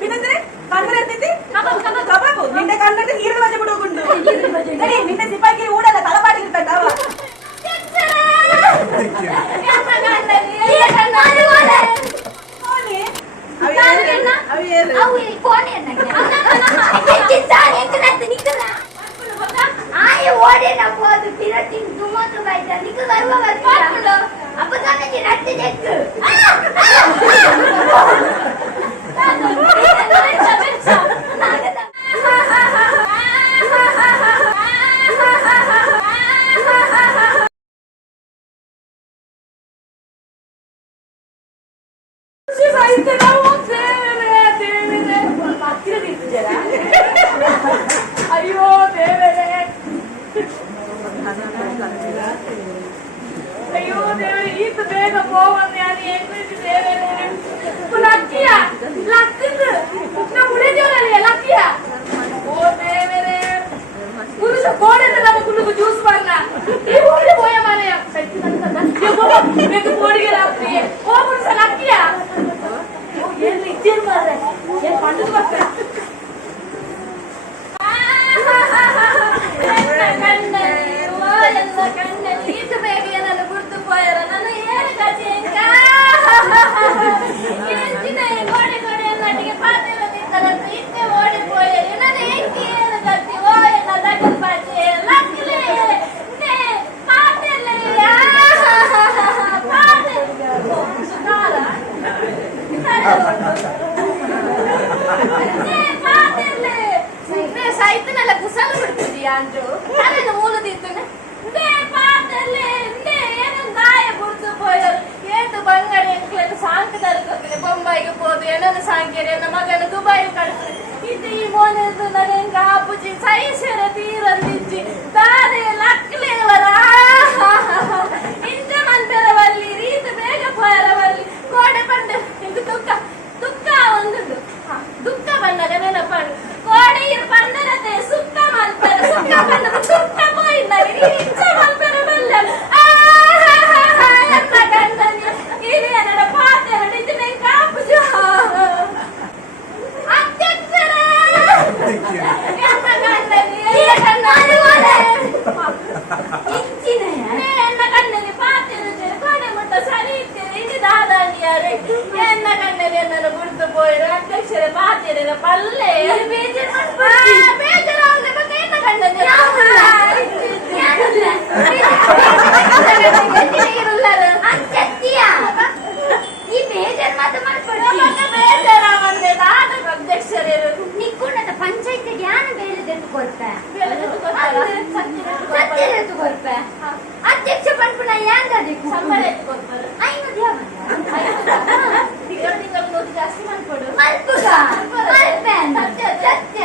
പിന്നെന്തിന് കണ്ണിലെത്തിട്ട് നിന്റെ കണ്ടിട്ട് ഈരട് വച്ച കൊടുക്കുന്നുണ്ട് നിന്റെ സിപ്പായിക്ക് ഊടല്ല Thalappady കിട്ടണ്ടാവ apa sana je nanti jaga. ಅಯ್ಯೋ ದೇವರೇ ಅಯ್ಯೋ ದೇವರೇ ಈತ ಬೇಗ ಹೋಗಂದು ನಾನು ಹೆಂಗ್ ದೇವರೇ ಲಕ್ಕಿಯ ಲಕ್ಕಿಂದು ನಾವು ಉಳಿದೇವಲ್ಲ ಲಕ್ಕಿಯ ಓ ದೇವರೇ ಪುರುಷ ಕೋಡೆಲ್ಲ ನಮ್ಮ ಕುಟುಂಬ ಜ್ಯೂಸ್ ಬರಲ್ಲ ಈ ಓಡಿ ಹೋಯ ಮನೆಯ ಕೋಡಿಗೆ ರಾತ್ರಿ ಓ ಪುರುಷ ಲಕ್ಕಿಯ ಏನು ಇದ್ದೇನು ಮಾರ್ರೆ ಏನು ಪಂಡದು ಬರ್ತಾರೆ ಸೈತನೆಲ್ಲ ಕುಸಲು ಬಿಡ್ತಿದೀಯ ಅಂದ್ರು ಅದೇನು ಮೂಲದಿತ್ತು ದಾಯ ಬುಡ್ದು ಪೋಯರು ಏತು ಬಂಗಡಿ ಎಂಕ್ಲೆನು ಸಾಂಕದಲ್ಲಿ ಗೊತ್ತಿಲ್ಲ ಬೊಂಬಾಯಿಗೆ ಹೋದು ಏನನ್ನು ಸಾಂಕೇರಿ ನನ್ನ ಮಗನ ದುಬೈ ಕಳಿಸ್ತಾರೆ ಇದು ಈ ಮೋನೆದು ನನಗೆ ಅಪ್ಪುಜಿ ಸೈಸರ ತೀರಂದಿಜ್ಜಿ ದಾರೆ ಲಕ್ಲೇವರ ಇಂಜ ಮಂದಿರವಲ್ಲಿ ರೀತಿ ಬೇಗ ಪೋಯರವಲ್ಲಿ ಕೋಡೆ ಬಂದ ಇದು ದುಃಖ ದುಃಖ ಒಂದುಂಡು ದುಃಖ ಬಂದಾಗ ನೆನಪಡು ಕೋಡೆ ಇರು ಬಂದರತೆ ಸುತ್ತ ಮಲ್ಪರು ಸುತ್ತ ಬಂದ ಸುತ್ತ ಪೋಯಿದ್ದಾರೆ ಇಂಚ ಮಲ್ಪರು ಬಲ್ಲ ಎಂತ ಗಂಡನಿ ಹಿರಿಯರ ಪಾತ್ರ ಇದನ್ನ ಕಾಪುಜ ಅಧ್ಯಕ್ಷರ ಎಂತ ಗಂಡನಿ ಎನ್ನ ಗಂಡನಿ ಪಾತ್ರ ಕೋಡೆ ಮುಟ್ಟ ಸರಿ ಇರ್ತೀರಿ ಇದು ದಾದಾಂಡಿಯಾರೆ ಎನ್ನ ಗಂಡನಿ ಎನ್ನನ್ನು ಬಿಡ್ತು ಪೋಯಿರು ಅಧ್ಯಕ್ಷರ ಪಾತ್ರ ಪಲ್ಲೆ ಬೇಜಾರ ಬಗ್ಗೆ ಎನ್ನ ಗಂಡನಿ ಪಂಚಾಯತ್ ಜ್ಞಾನ ಬೇರೆ ಕೊಡ್ಪೆ ಅಧ್ಯಕ್ಷ ಪಂಪುನ ಹೆಂಗ ಸಂಬಳ ಜಾಸ್ತಿ ಮಾಡ್ಕೊಡು ಸತ್ಯ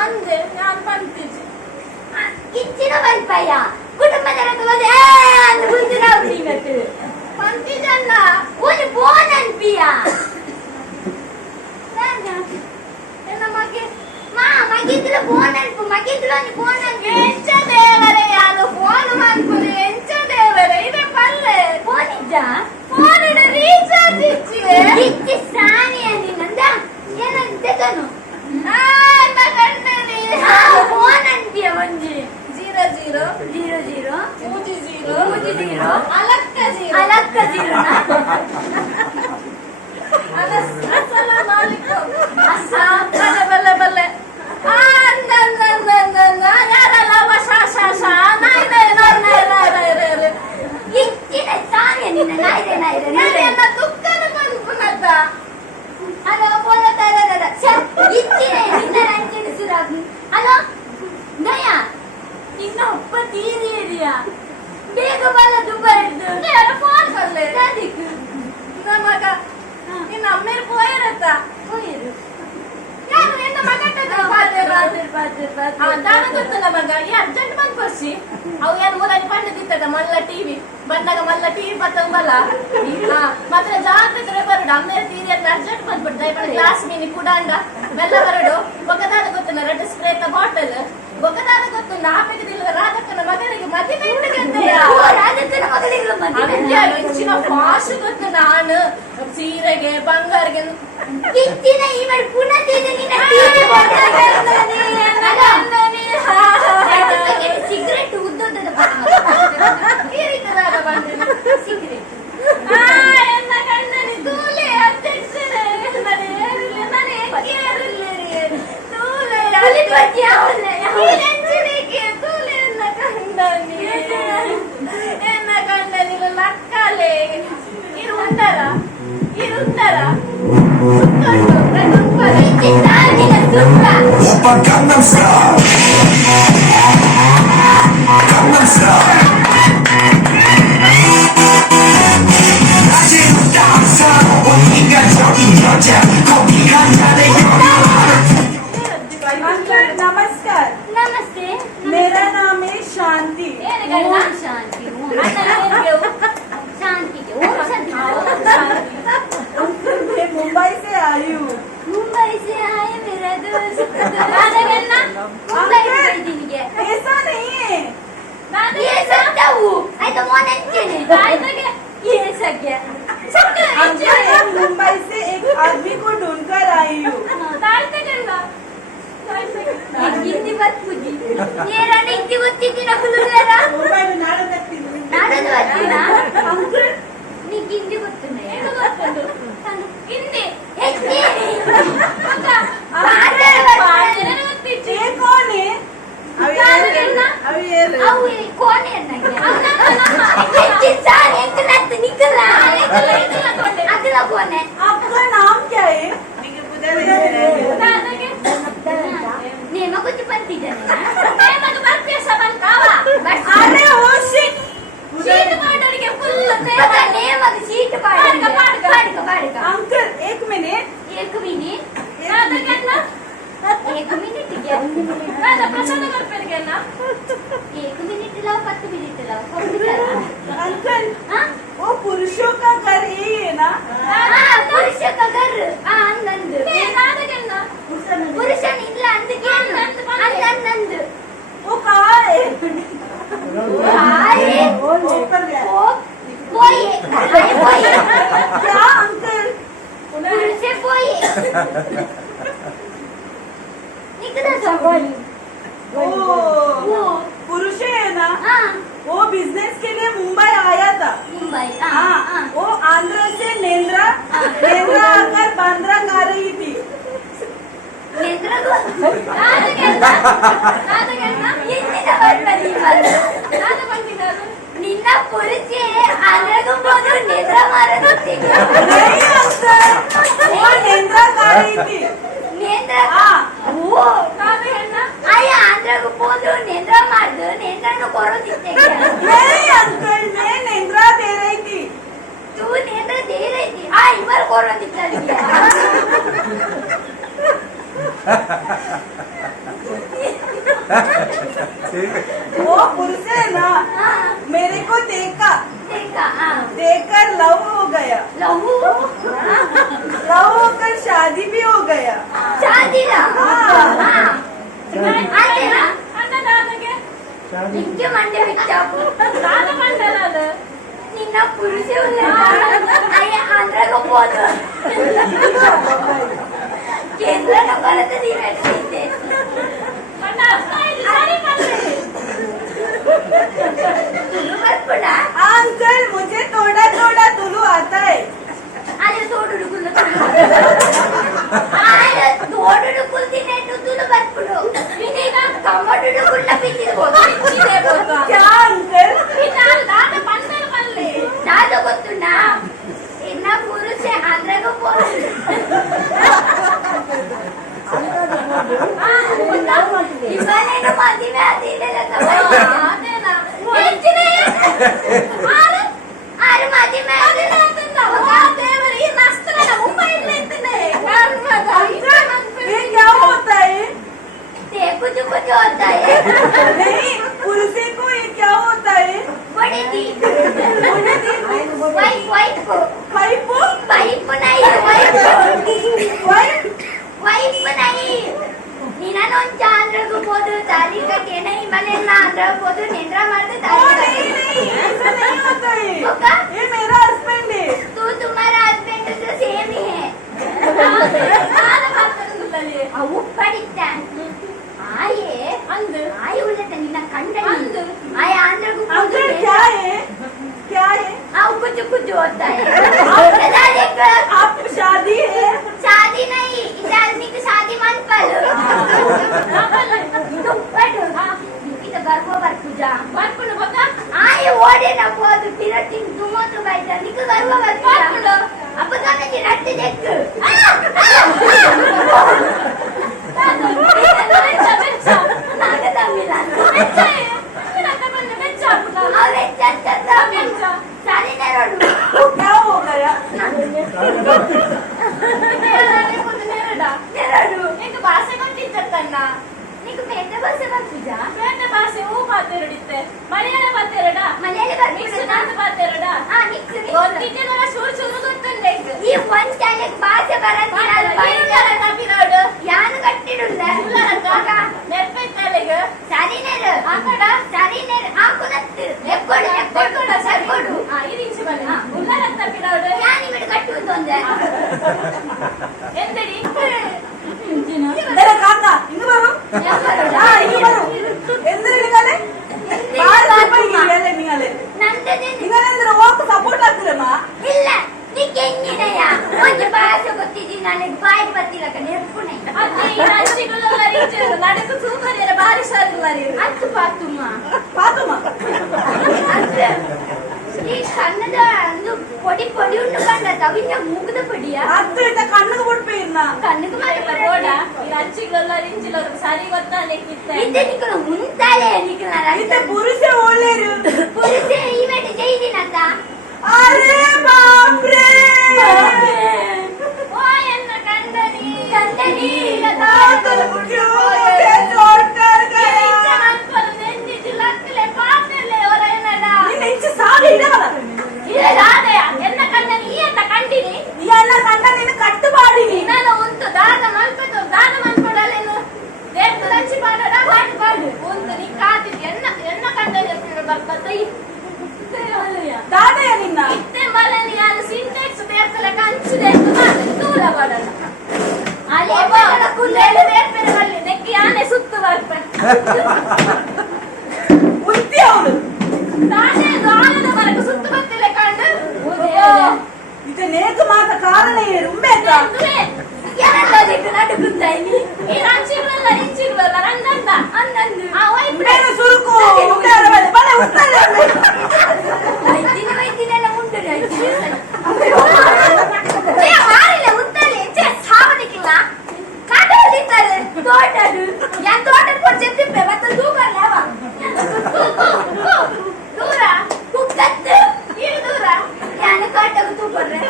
ಅಂದೆ ನಾನು ಬಂತಿದ್ದೆ ಇಚ್ಚಿನ ಬಲ್ಪಯ್ಯ ಕುಟುಂಬದ ಬಂತಿದ್ದಲ್ಲ ಒಂದು ಫೋನ್ ಅನ್ಪಿಯ ಮಗಿದ್ರ ಫೋನ್ ಅನ್ಪು ಮಗಿದ್ರ ಫೋನ್ ಅನ್ಪು ಎಂಚ ದೇವರೇ ಯಾರು ಫೋನ್ ಮಾಡ್ಕೊಡಿ ಎಂಚ ದೇವರೇ ಇದೆ ಪಲ್ಲೆ ಫೋನ್ ಇದ್ದ ಫೋನ್ ಇಡ ರೀಚಾರ್ಜ್ ಇಚ್ಚಿವೆ ಇಚ್ಚಿ ಸಾನಿ ಅಂದಿನಂದ ಏನಂತನು ಫೋನ್ ಅಂತೀಯ ಒಂಜಿ 0000 00 ಅಲಕ್ಕ 0 ಅಸ್ಸಲಾಮು ಅಲೈಕುಂ ಬಲ್ಲೆ ಬಲ್ಲೆ ಯಾರಲ್ಲ ಶಾ ಇಚ್ಚಿನ ಸಾನಿ ನಿನ್ನ ನಾಯ್ರೆ ದುಃಖನ ಬಂದ್ಬಿಡತ್ತ ಅಲೋ ಬೋಲತಾರ ಇಚ್ಚಿನ ನಿನ್ನ ರಂಜಿನ ಅಲೋ ನಯ ನಿನ್ನ ಒಪ್ಪ ತೀರಿಯಾ ಬೇಗ ಬಲ್ಲ ದುಬೈದು ಯಾರು ಫೋನ್ ಬರಲೆ ಅದಕ್ಕೆ ನಮಗ ನಿನ್ನ ಅಮ್ಮೇರು ಪೋಯಿರತ್ತ ಯಾರು ನಿನ್ನ ಮಗ దాని గుర్తున్నా మగ ఈ అర్జెంట్ ಬಂದ್ ಕೊರ್ಸಿ ಅವು ಏನು ಮೂಲಾಗಿ ಪಂಡದಿತ್ತದ ಮಲ್ಲ ಟಿವಿ ಬಂದಾಗ ಮಲ್ಲ ಟಿವಿ ಪತ್ತಂಗ್ ಬಲ್ಲ ಮಾತ್ರ ಜಾಗ್ರತೆ ಬರಡು ಅಮ್ಮೇಲೆ ತೀರಿ ಅಂತ ಅರ್ಜೆಂಟ್ ಬಂದ್ಬಿಡ್ದ ಇವಾಗ ಗ್ಲಾಸ್ ಮೀನಿ ಕುಡಾಂಡ ಬೆಲ್ಲ ಬರಡು ಒಕ್ಕದಾದ ಗೊತ್ತುನ ರೆಡ್ ಸ್ಪ್ರೇತ ಬಾಟಲ್ ಒಕ್ಕದಾದ ಗೊತ್ತು ನಾಪೆಗದಿಲ್ಲ ರಾಧಕ್ಕನ ಮಗನಿಗೆ ಮದುವೆ ಇಟ್ಟಗಂತೆಯ ರಾಜಕ್ಕನ ಮಗಳಿಗೆ ಮದುವೆ ಹೆಚ್ಚಿನ ಫಾಸ್ಟ್ ಗೊತ್ತು ನಾನು ಸೀರೆಗೆ ಬಂಗಾರಿಗೆ ಕಿತ್ತಿನ ಇವರು ಪುನಃ ನಿನ್ನ ಟಿವಿ ಸಿಗರೇಟ್ ಉದ್ದದ ಕಿರಿತದಾಗ ಬಂದಿದೆ ಸಿಗರೇಟ್ ಎನ್ನ ಕಣ್ಣನಿ ತೂಲೆ ಅಧ್ಯಕ್ಷರೇ ನನಗೆ ತೂಲೆ ಅಲ್ಲಿ ಬರ್ತೀಯ ಅವನ್ನ ತೂಲೆ ಎನ್ನ ಕಣ್ಣನಿ ಲಕ್ಕಲೆ ಇರುಂದರ 오빠 강남 스타일 강남 스타일 낮에 따사로운 인간적인 여자 커피 한 잔에 अंकल नमस्कार, नमस्ते मेरा नाम है शांति। ओम शांति शांति के ओम शांति अंकल मैं मुंबई से आई हूँ। मुंबई से आए मेरा दोस्त मुंबई से दिनगे ऐसा नहीं है, ये सकता हूँ आई तो मोने ये सके अंकल मैं मुंबई से एक आदमी को ढूंढकर आई हूँ। हिंदी बात पूजी ये रानी हिंदी बोलती ना कुलुगरा मुंबई में नाडो तक नाडो बोलतीना अंकल నీకు హిందీ గుర్తుందా ಹಿಂದಿ ये कौन है? अभी ये ಅವು ಕೋನೆ ಅನ್ನಗೆ ಚಿಂಚಾನೆ ಎಂಕಲತ್ತ ನಿಕಲ ಅಕಲ ಕೋನೆ आपका नाम क्या है? ನೇಮ ಕುಚ್ಚಿ ಬಂತಿದ್ದಾನೆ अरे ओ शिट, ಶೀಟ್ ಮಾಡೋರಿಗೆ ಫುಲ್ ನೇಮ ಸೀಟ್ ಪಾಡಕ अंकल एक मिनट, एक मिनिट एक मिनिट ಪ್ರಸಾದ ಬರ್ಬೇಕಲ್ಲ एक मिनिट लाओ 10 मिनिट लाओ कौन करा अंकल हाँ वो पुरुषों का घर यही है ना? पुरुष का घर अंदंद पुरुष ಇಲ್ಲ ಅಂದಕ್ಕೆ ಅಂದಂद वो कहाँ है? आए ऊपर गया। वो बोए बोए क्या अंकल? पुरुष बोए निकला सब वो वो पुरुष है ना, हाँ वो बिजनेस के लिए मुंबई आया था। मुंबई हाँ, वो आंध्र से नेंद्रा आकर बांद्रा खा रही थी। नेंद्र को ನಿನ್ನ ಪುರುಷೆ ಆಂಧ್ರಗೋದು ನೇತ್ರ ಮಾರದಿದ್ದೀಗ नहीं अंकल, वो नेंद्रा खा रही थी। ನೇತ್ರ हाँ, ಓ ಆಯ ಆಂಧ್ರಗೋದು ನೇತ್ರ ಮಾಡ್ದು ನೇತ್ರನು ಕೊರೋದಿದ್ದೀಗ नहीं अंकल, मैं नेंद्रा दे रही थी। तू ನೇತ್ರ दे रही थी आ इमर ಕೊರೋದಿದ್ದೀಗ वो पुरुष है ना, मेरे को देखा, देखा हाँ देखकर लव हो गया, लहू लव होकर शादी भी हो गया। शादी ना हाँ। हाँ आते ना ಅನ್ನದಾನಗೆ ನಿಂಗೆ ಮಂಡ್ಯ ಬಿಚ್ಚಾಪು ನಾನು ಮಂಡಲ ನಿನ್ನ ಪುರುಷ ಅಯ್ಯ ಆಂಧ್ರಗೋದು ಕೇಂದ್ರ ಕೊರತೆ ನೀವೇ ಮಣ್ಣ ಸಾರಿ ಮಾಡ್ರಿ ಬರ್ಪುಣ अंकल मुझे थोड़ा थोड़ा तुलू आता है। ಅದೇ ತೋಡುಡುಗುಲ್ಲ ತೋಡುಡು ಕುಲ್ದಿನೇ ತುಲು ಬರ್ಪುಡು ಇದೀಗ ಕಮ್ಮಡುಡುಗುಲ್ಲ ಬಿದ್ದಿರ್ಬೋದು क्या अंकल? ದಾದ ಪಂದರ ಬಲ್ಲಿ ನಾದು ಗೊತ್ತುಂಡಾ ಇನ್ನ ಪುರುಷ ಆಂಧ್ರಗೋದು ಇವನೇನು ಮದುವೆ ಅದೇನಾ ಆರು ಮದುವೆ ದೇವರ ಈ ನಷ್ಟನ ಮುಂಬೈ ಇರ್ಲಿದ್ದೇನೆ ये क्या होता है? ಅವು ಪಡಿತ ಆಯೆ ಅಂದು ಆಯೆ ಉಳ್ಳತ ನಿನ್ನ ಕಂಡ ಆಯ ಆಂಧ್ರಗೂ अंकल क्या है क्या है ಅವು कुछ कुछ होता है आप शादी है शादी नहीं इधर निक शादी मन पर ಇದು ಪಡು ಇದು ಗರ್ಭ ಬರ್ಪುಜಾ ಬರ್ಪುಡು ಬಕ ಆಯೆ ಓಡೆ ನ ಹೋದು ತಿರಟಿನ್ ತುಮೋತು ಬೈತ ನಿಕ ಗರ್ಭ ಬರ್ಪುಡು ಅಪ್ಪದಾನೆ ನಿ ರಟ್ಟಿ ದೆಕ್ಕು क्या हो गया ಭಾಷೆ ಗೊತ್ತಿತ್ತಣ್ಣ నీకు పేద భాష ಬರ್ಪುಜಾ ಬೇರೆ ಭಾಷೆ ಹೂ ಮಾತಾಡಿತ್ತೆ ಮಲಯಾಳ ಮಾತಾಡಡ ಮಲಯಾಳಿ ಮಿಕ್ಸ್ ನಾಟ್ ಮಾತಾಡಡ ಆ ಮಿಕ್ಸ್ ಗೊತ್ತಿದ್ದಲ್ಲ ಚೂರು ಚೂರು ಗೊತ್ತಂದೆ ಈ ಒಂದ್ ಚಾನೆಲ್ ಭಾಷೆ ಬರಂಗಿಲ್ಲ ತಪ್ಪಿರೋಡು ಯಾನು ಕಟ್ಟಿಡುಲ್ಲ ನೆರ್ಪೈತಾಳೆಗ ಸರಿನೇರು ಆಕಡ ಸರಿನೇರು ಆಕುನತ್ತು ಎಕ್ಕೊಡು ಎಕ್ಕೊಡು ಸರ್ಕೊಡು ಇದು ಇಂಚು ಬನ್ನಿ ಉಲ್ಲಾರ ತಪ್ಪಿರೋಡು ಯಾನಿ ಬಿಡು ಕಟ್ಟುವುದು ಒಂದೆ ಎಂದಡಿ मेरा काका इंग बरो हां इंग बरो ಎಂದ್ರೆ ನಿಗಲೆ ಬಾಳ ರೂಪಾಯಿ ಇರಲ್ಲ ನಿಗಲೆ ನಂದನೆ ನಿಗಲೆ ಅಂದ್ರೆ ಹೋಗ್ ಸಪೋರ್ಟ್ ಆಗ್ತಿರಮ್ಮ ಇಲ್ಲ ನೀ ಕೆಂಗಿನಯ ಒಂದು ಭಾಷೆ ಗೊತ್ತಿದಿ ನನಗೆ ಬಾಯಿ ಬರ್ತಿಲ್ಲ ಕಣೆ ಎಪ್ಪುನೆ ಅದೇ ಈ ರಾಜ್ಯಗಳೆಲ್ಲ ರೀಚ್ ನಡೆದು ಸೂಪರ್ ಬಾರಿ ಶಾಲೆಗಳಾರಿ ಅತ್ತು ಪಾತುಮ್ಮ ಪಾತುಮ್ಮ ಈ ಕನ್ನಡ ಒಂದು ಪೊಡಿ ಪೊಡಿ ಉಂಟು ಕಂಡ ಅವಿನ ಮೂಗದ ಪೊಡಿಯಾ ಅದು ಇದ್ದ ಕಣ್ಣಿಗೆ ಬಿಟ್ಬಿ ಇನ್ನ ಕಣ್ಣಿಗೆ ಮಾತ್ರ ಬೋಡ ಈ ರಾಜ್ಯಗಳೆಲ್ಲ ರಿಂಚಿಲ್ಲ ಸರಿ ಗೊತ್ತಾನೆ ಕಿತ್ತೆ ಇದ್ದೆ ನಿಕಲು ಮುಂತಾಲೆ ನಿಕಲ ಇದ್ದ ಪುರುಷ ಒಳ್ಳೆರು ಪುರುಷ ಇವೆಟ್ ಜೈದಿನಂತ ಅರೆ ಬಾಪ್ ರೇ ಓ ಎನ್ನ ಕಂಡನಿ ಕಂದನಿ तातल क्यों मुझे छोड़कर गया ನೆಂದಿ ಜಿಲ್ಲಕ್ಕಲೆ ಪಾಟಲೆ ಹೊರನಡ ನಿನ್ನ ಇಚ್ಛೆ ಸಾಧಿ ಇಡವಲ್ಲ ಇದಾದೆ ಎನ್ನ ಕಂಡನಿ ಈ ಅಂತ ಕಂಡಿನಿ ನೀ ಎಲ್ಲ ಕಂಡ ನಿನ್ನ ಕಟ್ಟುಪಾಡಿನಿ ನಾನು ಉಂಟು ದಾನ ಮನ್ಪಡಲೇನು ದೇವ್ರ ಲಂಚಿ ಮಾಡಡ ಮಾಡ್ಬಾರ್ದು ಒಂದು ನೀ ಕಾದಿದ್ದಿ ಎನ್ನ ಕಂಡನಿ ಬರ್ತೈ ದಾದೆಯ ನಿನ್ನ ಇತ್ತೆ ಮಲನಿ ಯಾರು ಸಿಂಟೆಕ್ಸ್ ಬೇರ್ಕಲೆ ಕಂಚಿದೆ ದೂರ ಮಾಡಲ್ಲ ಅಲ್ಲಿ ಕುಲ್ಲೇಳು ಬೇರ್ಪೆರೆ ಬರಲಿ ನೆಕ್ಕಿ ಆನೆ ಸುತ್ತು ಬರ್ಪೆ ಉತ್ತಿ ಅವಳು ತಾನೇ ಗಾಳದ ಮರಕ್ಕೆ ಸುತ್ತು ಬರ್ತಿಲ್ಲ ಕಂಡು ಇದು ನೇತು ಮಾತ ಕಾರಣ ಏನು ಉಂಬೇಕ ಯಾರಲ್ಲದಿಕ್ಕೆ ನಡುಗುತ್ತಾಯಿ ಈ ರಾಜ್ಯಗಳೆಲ್ಲ ರಿಂಚಿಗಳಲ್ಲ ರಂಗಂದ ಅನ್ನಂದು ಆ ವೈಪ್ ಉಂಡೇನ ಸುರುಕು ಉಂಡೇನ ಬಲೆ ಉತ್ತಲೆ ವೈದ್ಯನೆಲ್ಲ ಮುಂದೆ ಮಾರಿಲ್ಲ ಉತ್ತಲೆ ಸಾವನಿಕ್ಕಿಲ್ಲ ಕಾಟೋದಿದ್ದಾರೆ ತೋಟದು ಯಾನ್ ತೋಟದ ಕೊಟ್ಟು ಚೆಪ್ಪಿಪ್ಪೆ ಮತ್ತೆ ತೂಕಲ್ಲ ಅವ ದೂರ ಕುಕ್ಕತ್ತು ಈ ದೂರ ಯಾನು ಕಾಟಗೂ ತೂಕೊಡ್ರೆ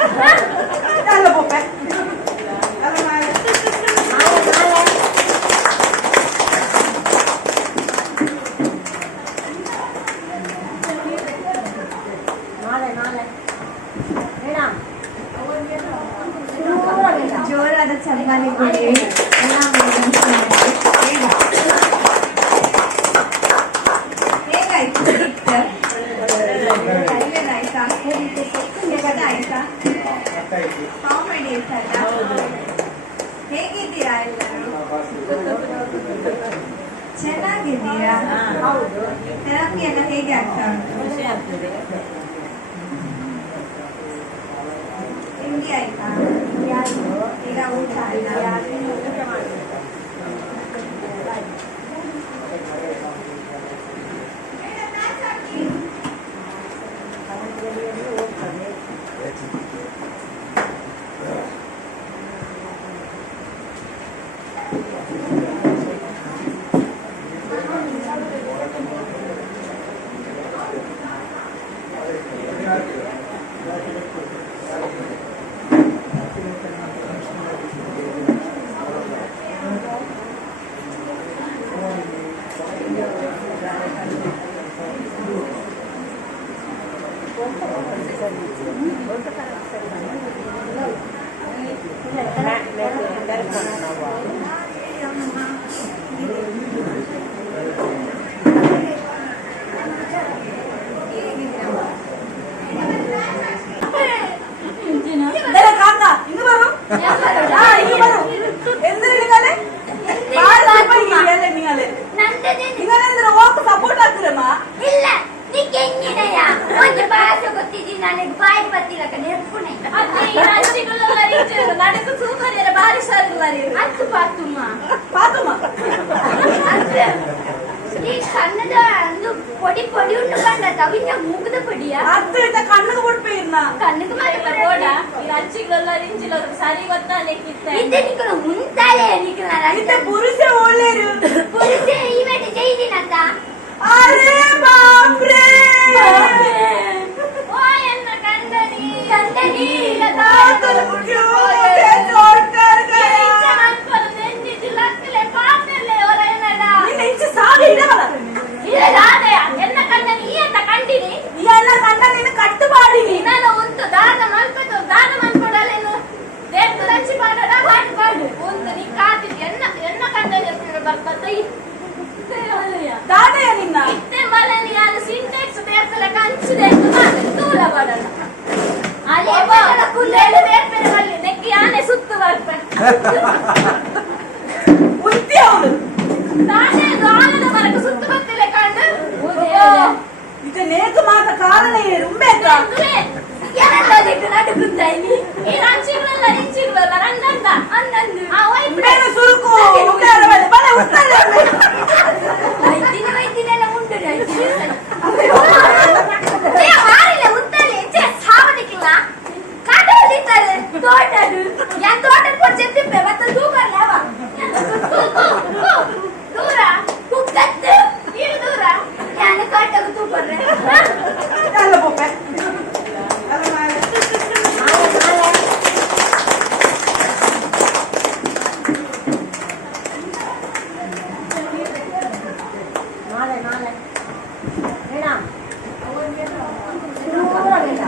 ಅಲ್ಲ ಬೊಪ್ಪೆ ಅಲ್ಲ ಮಾಲೆ ಜೋರಾದ ಚಪ್ಪಾಳೆ ಕೊಡಿ ಹೇಗಾಯ್ತು ಆಯ್ತಾ ಆಯ್ತಾ ಕಾಮಿಡಿ ಇರ್ತಲ್ಲ ಹೇಗಿದ್ದೀರಾ ಎಲ್ಲರೂ ಚೆನ್ನಾಗಿದ್ದೀರಾ ಹೌದು ಥೆರಪಿ ಎಲ್ಲ ಹೇಗೆ ಆಗ್ತಾ ಉಂಟು ತಿಂಡಿ ಆಯ್ತಾ ಈಗ ಊಟ ಆಯ್ತಾ ಅದು ಪಾತುಮ್ಮ ಪಾತುಮ್ಮ ಅಂದ್ರೆ ಈ ಕನ್ನಡ ಒಂದು ಪೊಡಿ ಪೊಡಿ ಉಂಟು ಕಂಡ ತವಿನ ಮೂಗದ ಪೊಡಿಯ ಅದು ಇಟ್ಟ ಕಣ್ಣಿಗೆ ಬಿಡ್ಬೇಕಿನ್ನ ಕಣ್ಣಿಗೆ ಮಾತ್ರ ಬೋಡ ಈ ಅಚ್ಚಿಗಳೆಲ್ಲ ಇಂಚಿಲ್ಲ ಸರಿ ಗೊತ್ತಾನೆ ಕಿತ್ತೆ ಇದ್ದೆ ನಿಕ್ಕಲು ಮುಂತಾಳೆ ನಿಕ್ಕಲ ಇತ್ತ ಪುರುಷ ಒಳ್ಳೆರು ಪುರುಷ ಈವೆಂಟ್ ಜೈದಿನಂತ ಅರೆ ಬಾಪ್ರೆ ಓ ಎನ್ನ ಕಂಡನಿ ಕಂಡನಿ ಆತನ ಕ್ಯೂ ನೋಡ್ತಾರೆ ಅನ್ಕೊಂಡು ನೆಂದಿದ್ದು ಲಕ್ಕಲೆ ಪಾಪೆಲ್ಲೆ ಹೊರನಡ ನಿನ್ನ ಇಂಚೆ ಸಾಗಿ ಇಡವಲ್ಲ ಇದಾದೆ ಎನ್ನ ಕಂಡನಿ ಈ ಅಂತ ಕಂಡಿನಿ ಈ ಎಲ್ಲ ಕಂಡ ನಿನ್ನ ಕಟ್ಟು ಮಾಡಿನಿ ನಾನು ಉಂಟು ದಾನ ಮನ್ಕೊಡಲೇನು ದೇವ್ರ ರಚಿ ಮಾಡಡ ಪಾಡು ಉಂಟು ನೀ ಕಾತಿ ಎನ್ನ ಕಂಡನಿ ಬರ್ತದೆ ದಾದೆಯ ನಿನ್ನ ಇತ್ತೆ ಮಲನಿ ಅದು ಸಿಂಟೆಕ್ಸ್ ದೇವರ ಕಂಚಿದೆ ದೂರ ಬಡಲ್ಲ ಅಲ್ಲಿ ಕುಲ್ಲೇಳು ದೇವರ ಬಲ್ಲಿ ನೆಕ್ಕಿ ಆನೆ ಸುತ್ತು ಬರ್ಪೆ ಉತ್ತಿ ಅವಳು ತಾನೇ ಆನದ ಮರಕ್ಕೆ ಸುತ್ತು ಬರ್ತಿಲ್ಲ ಕಂಡು ಇದು ನೇತು ಮಾತ ಕಾರಣ ಏನು ಉಂಬೇಕ ನಡುಗುತ್ತಾಯಿ ಈ ರಂಚಿಗಳೆಲ್ಲ ಇಂಚಿಗಳೆಲ್ಲ ರಂಗಂದ ಅನ್ನಂದು ಆ ವೈಪ್ ಬೇರೆ ಸುರುಕು ಉಂಟಾರ ಬಲೆ ಉತ್ತಾರೆ ವೈದ್ಯನೆಲ್ಲ ಉಂಟು ಮಾರಿಲ್ಲ ಉತ್ತಲೆ ಸಾವದಿಕ್ಕಿಲ್ಲ ಕಾಟಲ್ಲಿದ್ದಾರೆ ತೋಟದು ಯಾನ್ ತೋಟದ ಕೊಟ್ಟು ಚೆಪ್ಪಿಪ್ಪೆ ಮತ್ತೆ ತೂಕಲ್ಲ ಅವ ದೂರ ಕುಕ್ಕತ್ತು ಇರು ದೂರ ಯಾನ ಕಾಟಗ ತೂಕೊರ್ರೆ ಅಲ್ಲ ಪೊಪ್ಪೆ ಅಲ್ಲ ಮಾರೆ.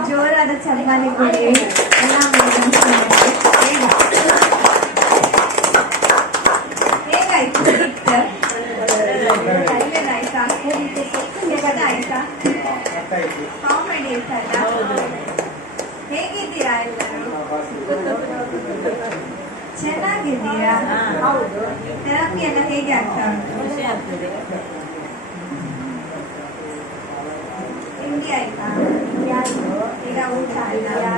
ಜೋರಾದ ಚಂಬಾನೆ ಕೊಡಿ ಎಲ್ಲ ಹೇಗಾಯ್ತು ಆಯ್ತಾ ಆಯ್ತಾ ಕಾಮಿಡಿ ಇರ್ತಲ್ಲ ಹೇಗಿದ್ದೀರಾ ಎಲ್ಲರೂ ಚೆನ್ನಾಗಿದ್ದೀರಾ ಥೆರಪಿ ಎಲ್ಲ ಹೇಗೆ ಆಗ್ತಾ ಉಂಟು ತಿಂಡಿ ಆಯ್ತಾ ಈಗ ಊಟ ಆಯ್ತಾ